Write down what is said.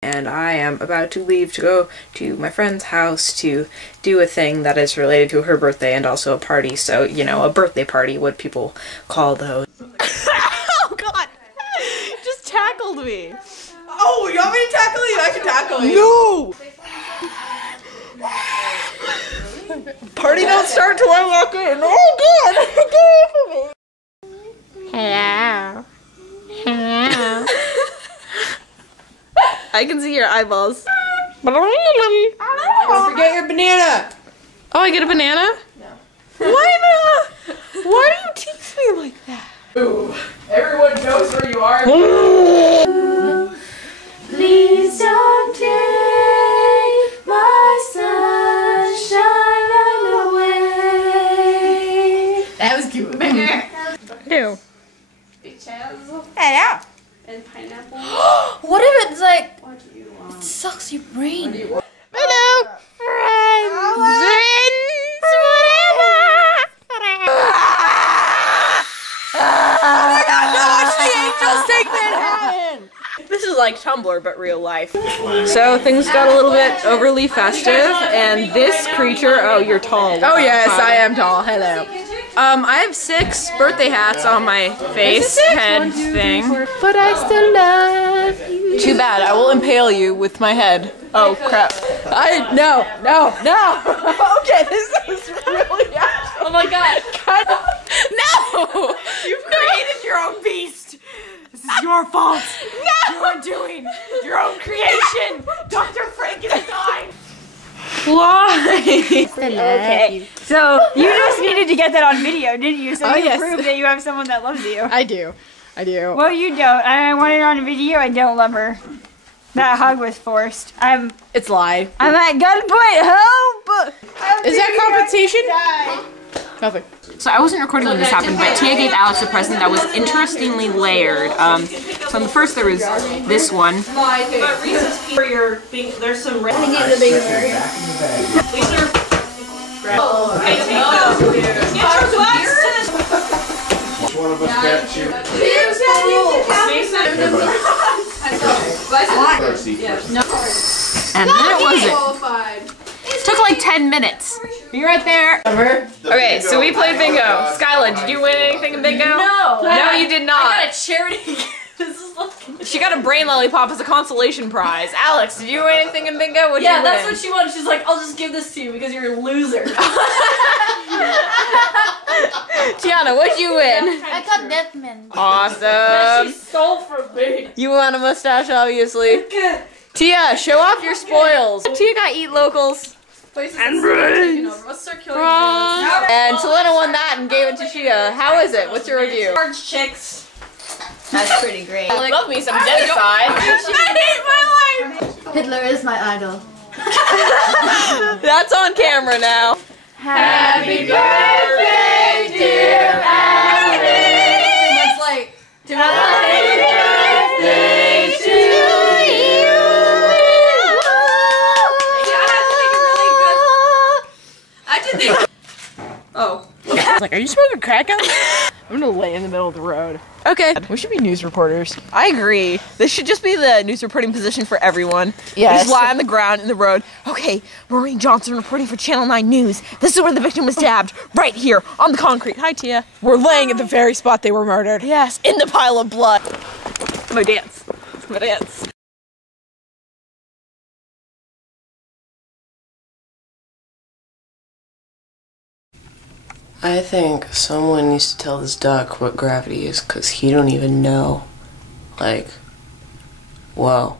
And I am about to leave to go to my friend's house to do a thing that is related to her birthday and also a party. So, you know, a birthday party, what people call those. Oh god! Just tackled me. Oh, you want me to tackle you? I can tackle you. No! Party don't start till I walk in. Oh god! Hello. Hello. I can see your eyeballs. Don't forget your banana. Oh, I get a banana? No. Why not? Why do you tease me like that? Ooh, everyone knows where you are. Please don't take my sunshine away. That was cute. Ew. Hello. And pineapple. What if it's like, What do you want? it sucks your brain? Hello, friends. This is like Tumblr, but real life. So things got a little bit overly festive, and this creature, oh, you're tall. Oh yes, I am tall. Hello. I have 6 birthday hats on my face, head thing. But I still love you. Too bad, I will impale you with my head. Oh crap. No. Okay, this is really actually. Oh my god. No! You created your own beast. This is your fault. No! You're doing your own creation. Dr. Frankenstein. Why? Okay. So, you just needed to get that on video, didn't you? So Oh, you yes. prove that you have someone that loves you. I do. Well, you don't. I want it on video. I don't love her. That hug was forced. I'm It's lie. at gunpoint. Help! Is that compensation? Nothing. So I wasn't recording when this happened, but Tia gave Alex a present that was interestingly layered. So on the first there was this one. But Reese's for your big, there's some red. These are. Okay, take those. Get your butts to this. Which one of us can't shoot? And then it wasn't. It took like 10 minutes. Be right there. Okay, so we played bingo. Skyla, did you win anything in bingo? No. No, you did not. I got a charity. This is like. She got a brain lollipop as a consolation prize. Alex, did you win anything in bingo? What did you Yeah, that's win? what she wanted. She's like, I'll just give this to you because you're a loser. Tiana, what'd you win? I got Deathman. Awesome. She stole from me. You want a mustache, obviously. Tia, show off your spoils. Tia got eat locals. And brains. Let's start killing brains. And Selena won that and gave it to Shia. How is it? What's your review? Large chicks. That's pretty great. Love me some genocide. I hate my life. Hitler is my idol. That's on camera now. Happy birthday, dear Abby! That's like, Happy birthday to you. I did think. Oh. I was like, are you smoking crack out there? I'm gonna lay in the middle of the road. Okay. We should be news reporters. I agree. This should just be the news reporting position for everyone. Yes. Just lie on the ground in the road. Okay, Maureen Johnson reporting for Channel 9 News. This is where the victim was stabbed. Right here on the concrete. Hi, Tia. We're laying at the very spot they were murdered. Yes, in the pile of blood. My dance. My dance. I think someone needs to tell this duck what gravity is, 'cause he don't even know. Like, whoa.